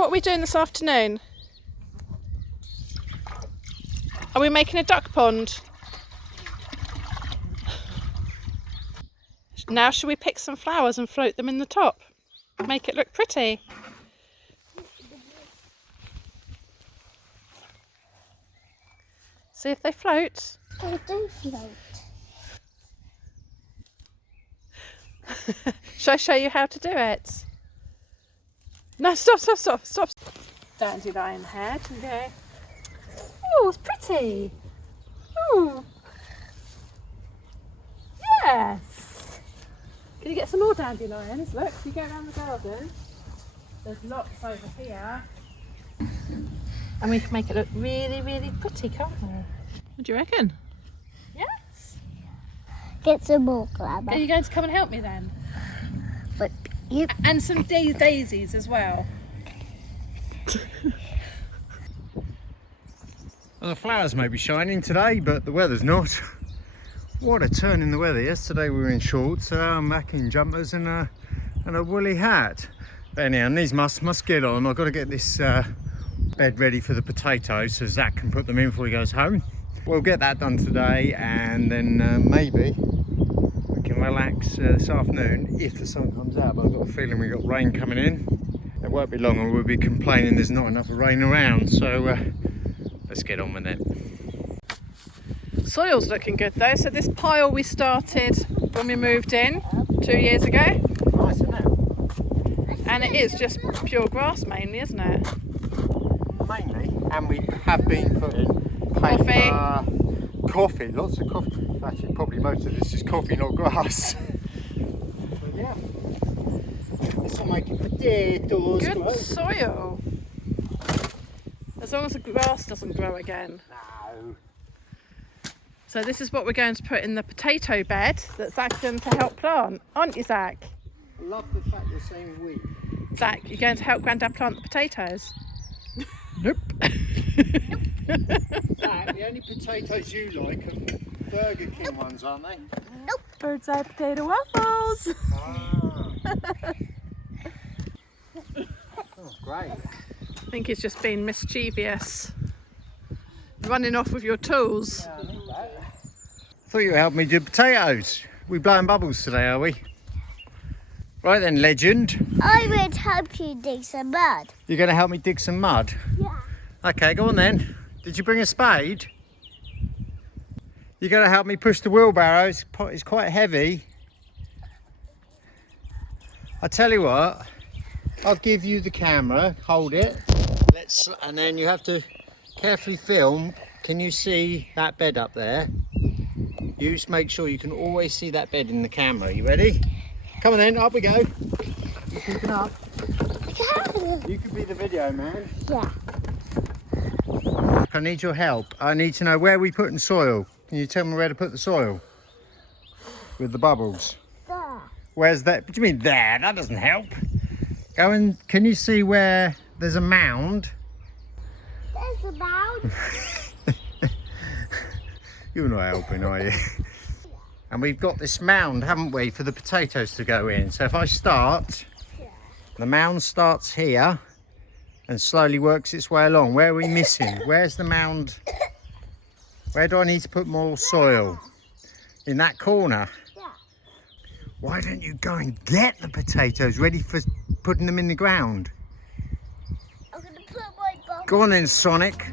what are we doing this afternoon? Are we making a duck pond? Now should we pick some flowers and float them in the top? Make it look pretty. See if they float. They do float. Shall I show you how to do it? No, stop. Dandelion head and go. Oh, it's pretty. Oh, yes. Can you get some more dandelions? Look, if you go around the garden, there's lots over here. And we can make it look really, really pretty, can't we? What do you reckon? Yes. Get some more, Clever. Are you going to come and help me then? But you... And some daisies as well. Well, the flowers may be shining today, but the weather's not. What a turn in the weather. Yesterday we were in shorts, so I'm back in jumpers and a woolly hat. But anyhow, these must get on. I've got to get this bed ready for the potatoes so Zach can put them in before he goes home. We'll get that done today, and then maybe we can relax this afternoon if the sun comes out. But I've got a feeling we've got rain coming in. It won't be long or we'll be complaining there's not enough rain around, so let's get on with it. Soil's looking good though. So this pile we started when we moved in 2 years ago. Nice, isn't it? And it is just pure grass mainly, isn't it? Mainly, and we have been putting paper, coffee, lots of coffee. Actually, probably most of this is coffee, not grass. But yeah, this will make it potatoes. Good soil. As long as the grass doesn't grow again. No. So this is what we're going to put in the potato bed that Zach's going to help plant, aren't you, Zach? I love the fact you're saying we. Zach, you're going to help Grandad plant the potatoes? Nope. Zach, the only potatoes you like are Burger King ones, aren't they? Nope. Bird's eye potato waffles. Ah. Oh, great. I think he's just being mischievous. Running off with your tools. Yeah, I think that. Thought you were helping me do potatoes. We blowing bubbles today, are we? Right then, legend. I would help you dig some mud. You're going to help me dig some mud? Yeah. Okay, go on then. Did you bring a spade? You're going to help me push the wheelbarrow. It's quite heavy. I tell you what, I'll give you the camera. Hold it. And then you have to carefully film. Can you see that bed up there? You just make sure you can always see that bed in the camera. You ready? Come on then, up we go. You keeping up? You could be the video man. Yeah. I need your help. I need to know where we're putting soil. Can you tell me where to put the soil? With the bubbles. There. Where's that? What do you mean there? That doesn't help. Go and, can you see where there's a mound? There's a mound. You're not helping, are you? And we've got this mound, haven't we, for the potatoes to go in. So if I start, the mound starts here and slowly works its way along. Where are we missing? Where's the mound? Where do I need to put more soil? In that corner? Yeah. Why don't you go and get the potatoes ready for putting them in the ground? I'm going to put my bubble. Go on then, Sonic.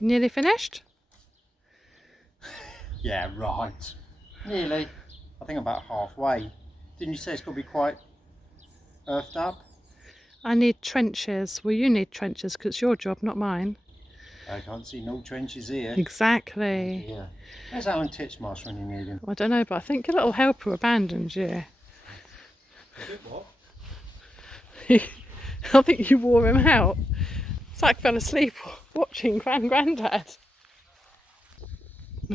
Nearly finished? Yeah, right. Nearly. I think about halfway. Didn't you say it's got to be quite earthed up? I need trenches. Well, you need trenches because it's your job, not mine. I can't see no trenches here. Exactly. Yeah. Where's Alan Titchmarsh when you need him? I don't know, but I think your little helper abandoned you. Is it what? I think you wore him out. Zach fell asleep watching Grandad.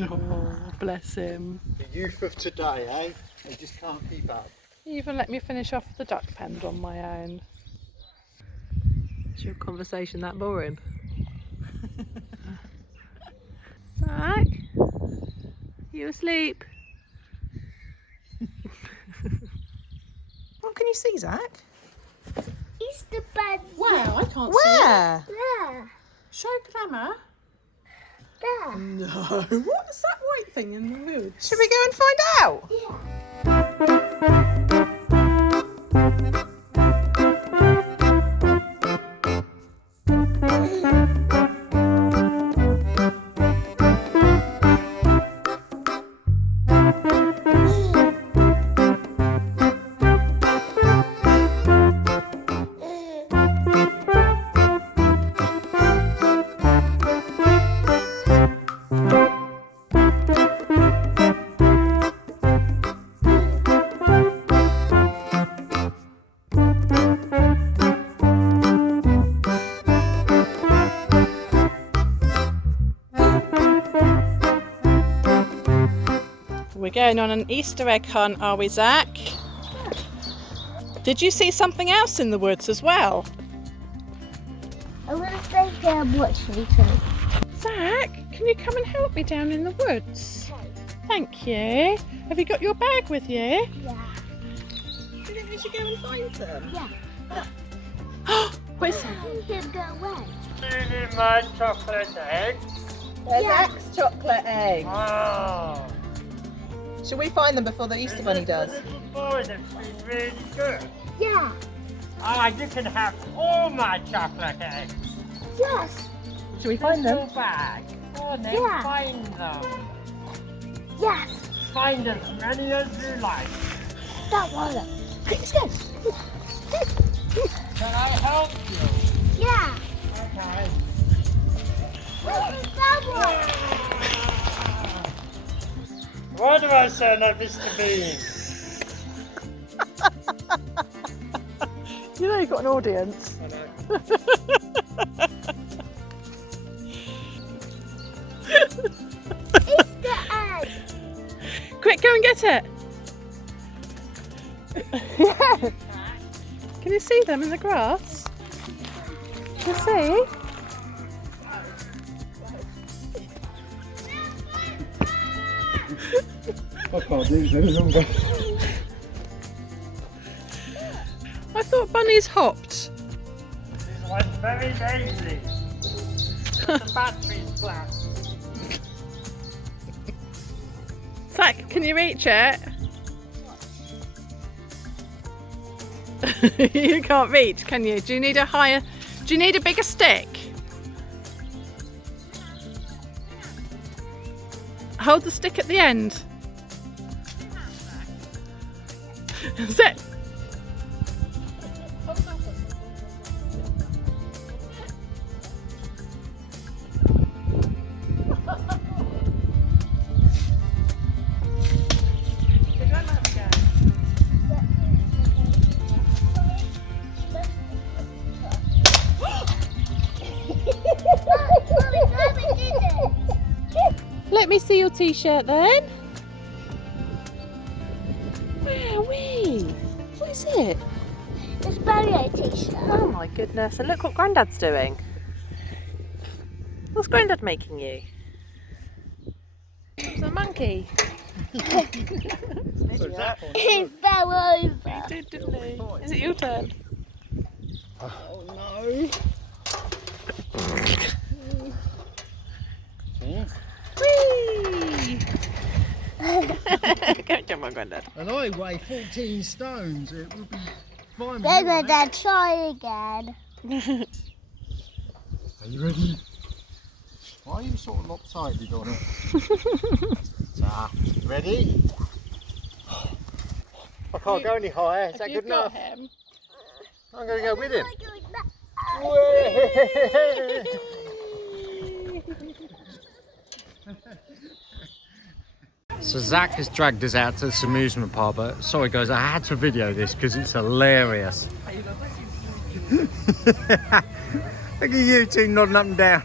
Oh, bless him. The youth of today, eh? They just can't keep up. You even let me finish off the duck pond on my own. Is your conversation that boring? Zach? You asleep? What can you see, Zach? Easter bunny. Wow, I can't Where? There. Show Clemmer. There. No, what's that white thing in the woods? Should we go and find out? Yeah. We're going on an Easter egg hunt, are we, Zach? Did you see something else in the woods as well? I'm going to stay here and watch later. Zach, can you come and help me down in the woods? Thank you. Have you got your bag with you? Yeah. Do you think we should go and find them? Yeah. Where's You can go away. Eating my chocolate eggs. There's Yeah. Zach's chocolate eggs. Oh, Shall we find them before the Easter Bunny does? Little boy that's been really good. Yeah. Ah, you can have all my chocolate eggs. Yes. Shall we find them? Your bag. Oh, then Yeah. find them. Yes. Find as many as you like. That one. Quick, let's go. Can I help you? Yeah. Okay. Where's that one? Why do I sound like Mr. Bean? You know you've got an audience. I know. Easter egg. Quick, go and get it. Can you see them in the grass? Can you see? I can't do this any longer. I thought bunnies hopped. This one's very lazy. The battery's flat. Zach, can you reach it? You can't reach, can you? Do you need a bigger stick? Hold the stick at the end. Sit. Let me see your t-shirt then. Wowee! What is it? It's Barry t-shirt. Oh my goodness, and look what Grandad's doing. What's Grandad making you? It's a monkey. So Zach, He fell over. Didn't he? Is it your turn? Oh no. Whee! Go jump on Grandad. and I weigh 14 stones. It would be fine. Then we're going to try again. Are you ready? Why are you sort of lopsided on it? So, ready? I can't go any higher. Is that good enough? Him. I'm going to go with him. So Zach has dragged us out to this amusement park, but sorry guys, I had to video this because it's hilarious. Look at you two nodding up and down.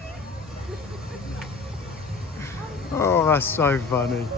Oh, that's so funny.